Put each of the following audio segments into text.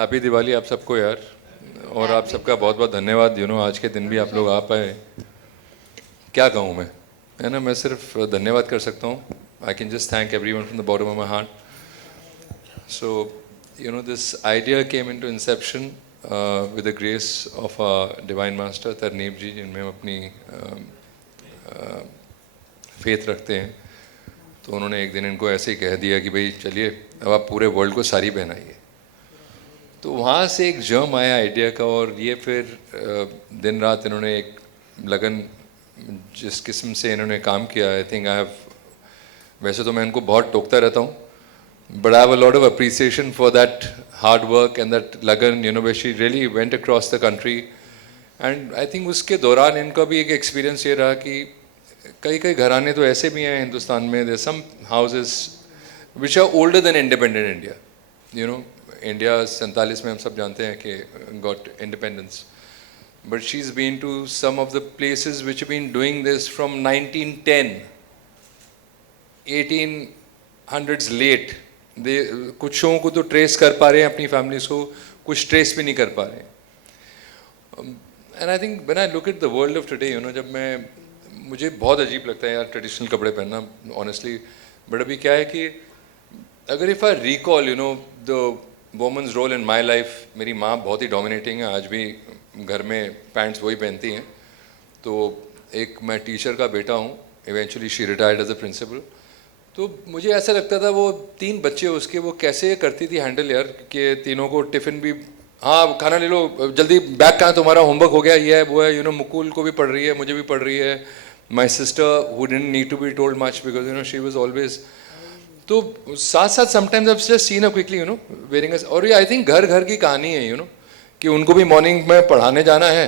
Happy Diwali आप सबको यार, और आप सबका बहुत बहुत धन्यवाद। आज के दिन भी आप लोग आ पाए। क्या कहूँ मैं, है ना, मैं सिर्फ धन्यवाद कर सकता हूँ। I can just thank everyone from the bottom of my heart. So this idea came into inception with the grace of divine master Tarneeb ji, जिनमें हम अपनी फेथ रखते हैं। तो उन्होंने एक दिन इनको ऐसे ही कह दिया कि भाई चलिए अब आप पूरे वर्ल्ड को साड़ी पहनाइए। तो वहाँ से एक जर्म आया आइडिया का, और ये फिर दिन रात इन्होंने एक लगन, जिस किस्म से इन्होंने काम किया, आई थिंक आई हैव, वैसे तो मैं इनको बहुत टोकता रहता हूँ, but I have a lot of appreciation for that hard work and that लगन, when she really went across the country. And I think उसके दौरान इनका भी एक एक्सपीरियंस ये रहा कि कई कई घराने तो ऐसे भी हैं हिंदुस्तान में, there some houses which are older than independent India. India 47 में हम सब जानते हैं कि got independence, but she is been to some of the places which been doing this from 1910, 1800s late. कुछों को तो ट्रेस कर पा रहे हैं अपनी फैमिलीज को, कुछ ट्रेस भी नहीं कर पा रहे हैं। And I think when I look at the world of today, जब मुझे बहुत अजीब लगता है यार ट्रेडिशनल कपड़े पहनना ऑनेस्टली, बट अभी क्या है कि अगर if I recall the women's role in my life, मेरी माँ बहुत ही डोमिनेटिंग है, आज भी घर में पैंट्स वही पहनती हैं। तो एक मैं टीचर का बेटा हूँ, eventually she retired as a principal. तो मुझे ऐसा लगता था वो 3 बच्चे उसके, वो कैसे करती थी हैंडल यार, कि तीनों को टिफ़िन भी, हाँ खाना ले लो जल्दी, बैग कहाँ, तुम्हारा होमवर्क हो गया, ये है वो है, मुकुल को भी पढ़ रही है, मुझे भी पढ़ रही है, my sister who didn't need to be told much because she was always. तो साथ साथ sometimes I just seen a quickly wearing, और ये आई थिंक घर घर की कहानी है कि उनको भी मॉर्निंग में पढ़ाने जाना है,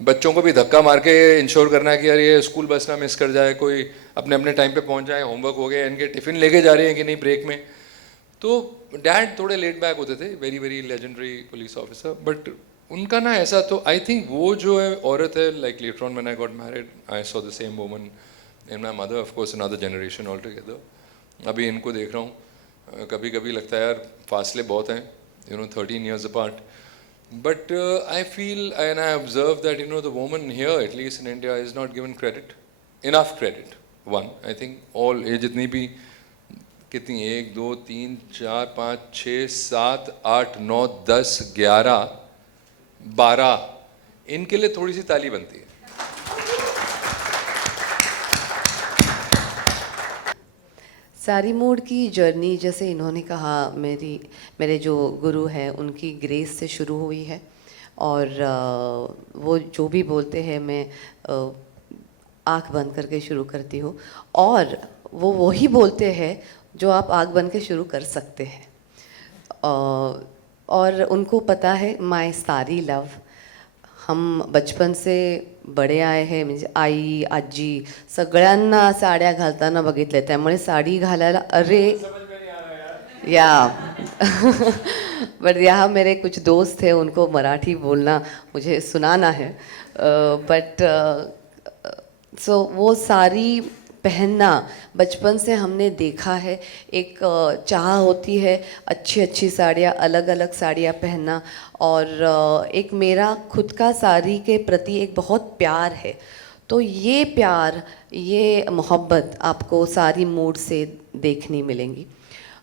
बच्चों को भी धक्का मार के इंश्योर करना है कि यार ये स्कूल बस ना मिस कर जाए, कोई अपने अपने टाइम पे पहुंच जाए, होमवर्क हो गया, इनके टिफ़िन लेके जा रहे हैं कि नहीं ब्रेक में। तो डैड थोड़े लेट बैक होते थे, very very legendary police officer, but उनका ना ऐसा, तो आई थिंक वो जो है औरत है, like later on when I got married I saw the same woman in my mother, of course another generation all together. अभी इनको देख रहा हूँ, कभी कभी लगता है यार फासले बहुत हैं, 13 years apart, but I feel and I observe that the woman here, at least in India, is not given enough credit. One, I think all ये जितनी भी, कितनी 1 2 3 4 5 6 7 8 9 10 11 12, इनके लिए थोड़ी सी ताली बनती है। सारी मूड की जर्नी, जैसे इन्होंने कहा, मेरे जो गुरु हैं उनकी ग्रेस से शुरू हुई है, और वो जो भी बोलते हैं मैं आँख बंद करके शुरू करती हूँ, और वो वही बोलते हैं जो आप आँख बंद के शुरू कर सकते हैं। और उनको पता है माय सारी लव, हम बचपन से बडे आहे हे, म्हणजे आई आजी सगळ्यांना साड्या घालताना बघितले, त्यामुळे साडी घालायला अरे या बट यहाँ मेरे कुछ दोस्त थे, उनको मराठी बोलना मुझे सुनाना है, बट सो वो साड़ी पहनना बचपन से हमने देखा है। एक चाह होती है अच्छी अच्छी साड़ियाँ, अलग अलग साड़ियाँ पहनना, और एक मेरा खुद का साड़ी के प्रति एक बहुत प्यार है। तो ये प्यार, ये मोहब्बत आपको सारी मूड से देखनी मिलेंगी।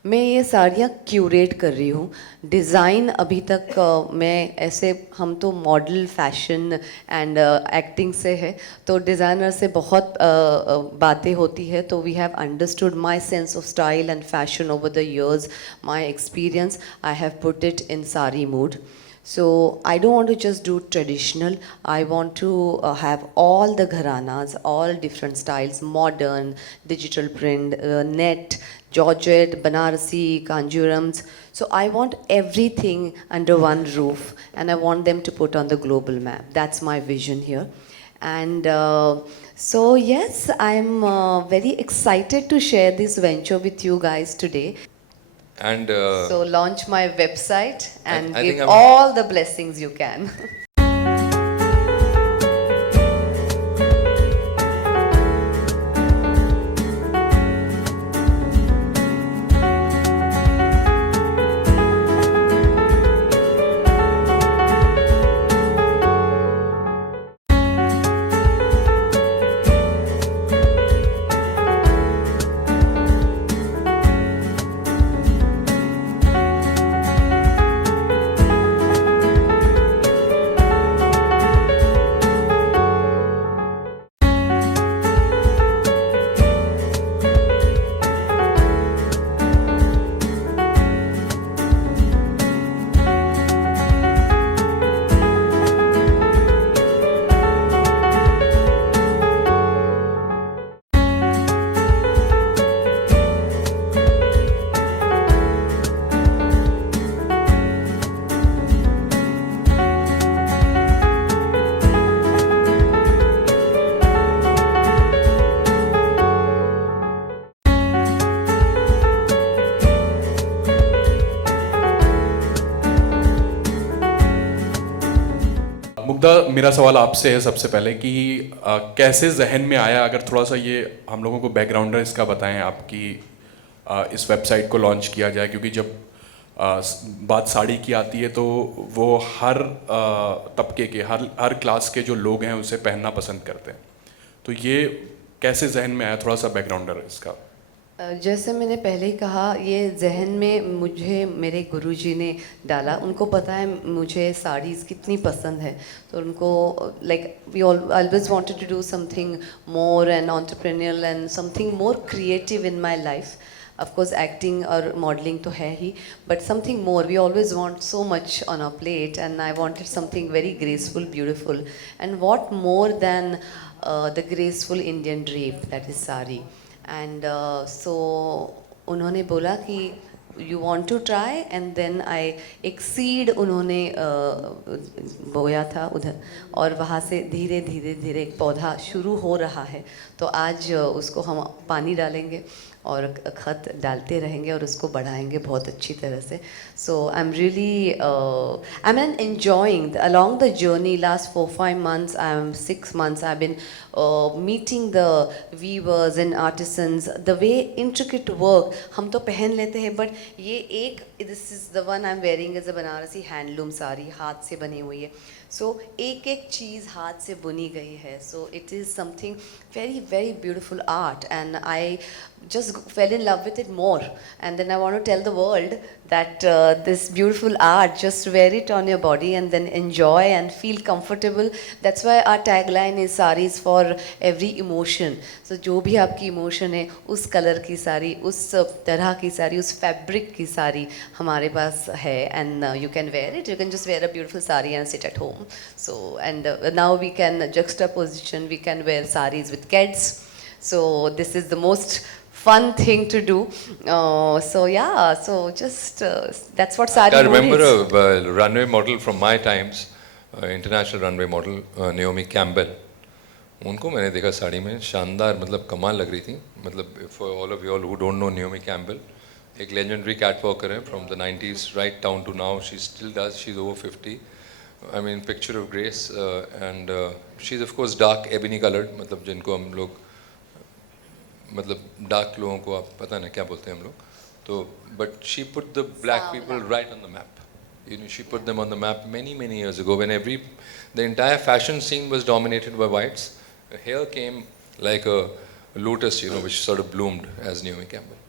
मैं ये साड़ियाँ क्यूरेट कर रही हूँ। डिज़ाइन अभी तक मैं ऐसे, हम तो मॉडल फैशन एंड एक्टिंग से है, तो डिज़ाइनर से बहुत बातें होती है, तो we have understood my sense of style and fashion over the years, my experience I have put it in sari mood. So I don't want to just do traditional. I want to have all the gharanas, all different styles, modern, digital print, net, Georgette, Banarasi, Kanjurams. So I want everything under one roof, and I want them to put on the global map. That's my vision here. And so yes, I'm very excited to share this venture with you guys today. And So launch my website and I give think I'm- all the blessings you can. Mugdha, मेरा सवाल आपसे है सबसे पहले कि कैसे जहन में आया, अगर थोड़ा सा ये हम लोगों को बैकग्राउंडर इसका बताएं आपकी, इस वेबसाइट को लॉन्च किया जाए, क्योंकि जब बात साड़ी की आती है तो वो हर तबके के, हर क्लास के जो लोग हैं उसे पहनना पसंद करते हैं, तो ये कैसे जहन में आया, थोड़ा सा बैकग्राउंडर इसका। जैसे मैंने पहले ही कहा, ये जहन में मुझे मेरे गुरुजी ने डाला। उनको पता है मुझे साड़ीज़ कितनी पसंद है, तो उनको like we always wanted to do something more and entrepreneurial and something more creative in my life. Of course acting और मॉडलिंग तो है ही, but something more, we always want so much on a plate and I wanted something very graceful, beautiful, and what more than the graceful Indian drape, that is sari. And so उन्होंने बोला कि you want to try, and then आई एक seed उन्होंने बोया था उधर, और वहाँ से धीरे धीरे धीरे एक पौधा शुरू हो रहा है। तो आज उसको हम पानी डालेंगे और खत डालते रहेंगे और उसको बढ़ाएंगे बहुत अच्छी तरह से। So I am really I am enjoying along the journey. Last 4-5 months, 6 months, I've been meeting the weavers and artisans, the way intricate work हम तो पहन लेते हैं, बट ये एक, this is the one I'm wearing is a Banarasi handloom sari, हाथ से बनी हुई है। सो एक एक चीज़ हाथ से बुनी गई है। So it is something very very beautiful art, and I just fell in love with it more, and then I want to tell the world that this beautiful art, just wear it on your body and then enjoy and feel comfortable. That's why our tagline is sarees for every emotion. So जो भी आपकी emotion है, उस colour की साड़ी, उस तरह की साड़ी, उस फैब्रिक की साड़ी हमारे पास है, and you can wear it. You can just wear a beautiful sari and sit at home. So and now we can juxtaposition, we can wear sarees with kids. So this is the most fun thing to do. So yeah, so just that's what sari I mood remember is. a runway model from my times, international runway model, Naomi Campbell. उनको मैंने देखा साड़ी में, शानदार, मतलब कमाल लग रही थी। मतलब for all of you all who don't know Naomi Campbell, एक legendary catwalker है from the 90s right down to now. She still does. She's over 50. I mean, picture of grace, and she's of course dark ebony colored, मतलब जिनको हम लोग, मतलब dark लोगों को आप पता ना क्या बोलते हैं हम लोग, तो but she put the black people right on the map. You know, she put them on the map many years ago when the entire fashion scene was dominated by whites. Here came like a lotus, you know, which sort of bloomed as Naomi Campbell.